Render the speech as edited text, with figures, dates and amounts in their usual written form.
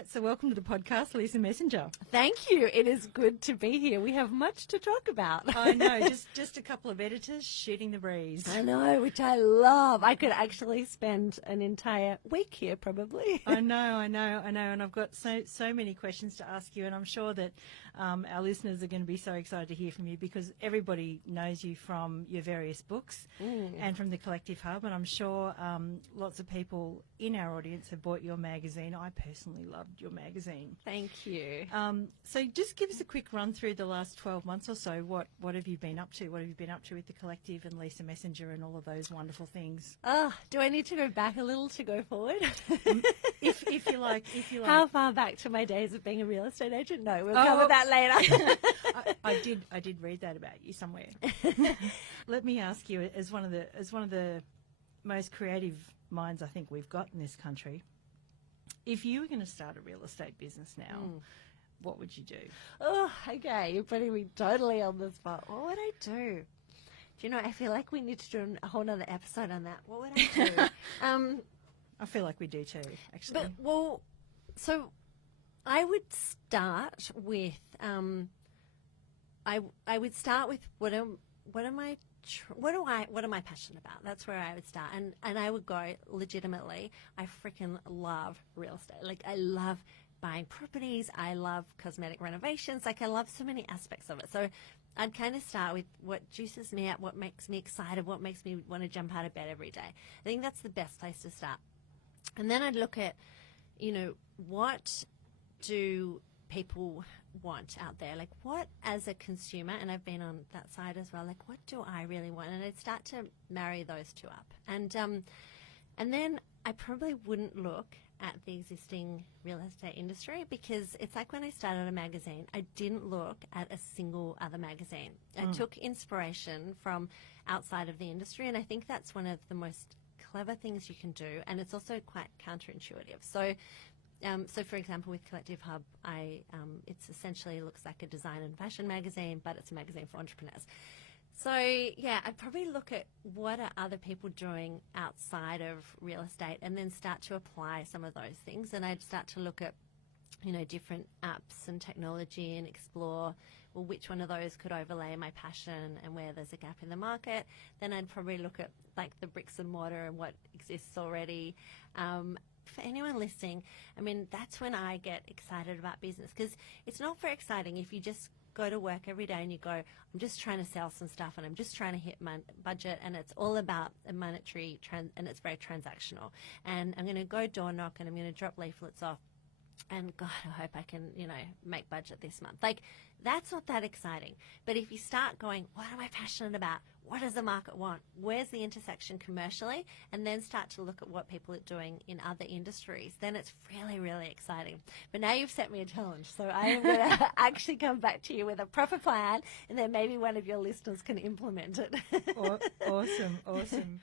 right, so welcome to the podcast, Lisa Messenger. Thank you. It is good to be here. We have much to talk about. I know, just a couple of editors shooting the breeze. I know, which I love. I could actually spend an entire week here probably. I know, and I've got so many questions to ask you, and I'm sure that our listeners are going to be so excited to hear from you because everybody knows you from your various books and from the Collective Hub, and I'm sure lots of people in our audience have bought your magazine. I personally loved your magazine. Thank you. So just give us a quick run through the last 12 months or so. What have you been up to? What have you been up to with the Collective and Lisa Messenger and all of those wonderful things? Oh, do I need to go back a little to go forward? If you like. How far back to my days of being a real estate agent? No, we'll cover that later. I did read that about you somewhere. Let me ask you, as one of the most creative minds I think we've got in this country, if you were going to start a real estate business now, what would you do? Oh, okay. You're putting me totally on the spot. What would I do? Do you know, I feel like we need to do a whole other episode on that. What would I do? I feel like we do too, actually. So I would start with I would start with what am I passionate about? That's where I would start, and I would go legitimately. I freaking love real estate. Like I love buying properties. I love cosmetic renovations. Like I love so many aspects of it. So I'd kind of start with what juices me up, what makes me excited, what makes me want to jump out of bed every day. I think that's the best place to start. And then I'd look at, what do people want out there? Like what, as a consumer, and I've been on that side as well, like what do I really want? And I'd start to marry those two up. And then I probably wouldn't look at the existing real estate industry because it's like when I started a magazine, I didn't look at a single other magazine. I took inspiration from outside of the industry, and I think that's one of the most clever things you can do, and it's also quite counterintuitive. So for example, with Collective Hub, it's essentially looks like a design and fashion magazine, but it's a magazine for entrepreneurs. So yeah, I'd probably look at what are other people doing outside of real estate, and then start to apply some of those things. And I'd start to look at, different apps and technology and explore, well, which one of those could overlay my passion and where there's a gap in the market. Then I'd probably look at like the bricks and mortar and what exists already. For anyone listening, I mean, that's when I get excited about business, because it's not very exciting if you just go to work every day and you go, I'm just trying to sell some stuff and I'm just trying to hit my budget, and it's all about a monetary and it's very transactional. And I'm going to go door knock and I'm going to drop leaflets off. And God, I hope I can, make budget this month. Like, that's not that exciting. But if you start going, what am I passionate about? What does the market want? Where's the intersection commercially? And then start to look at what people are doing in other industries, then it's really, really exciting. But now you've set me a challenge. So I am going to actually come back to you with a proper plan, and then maybe one of your listeners can implement it. Awesome.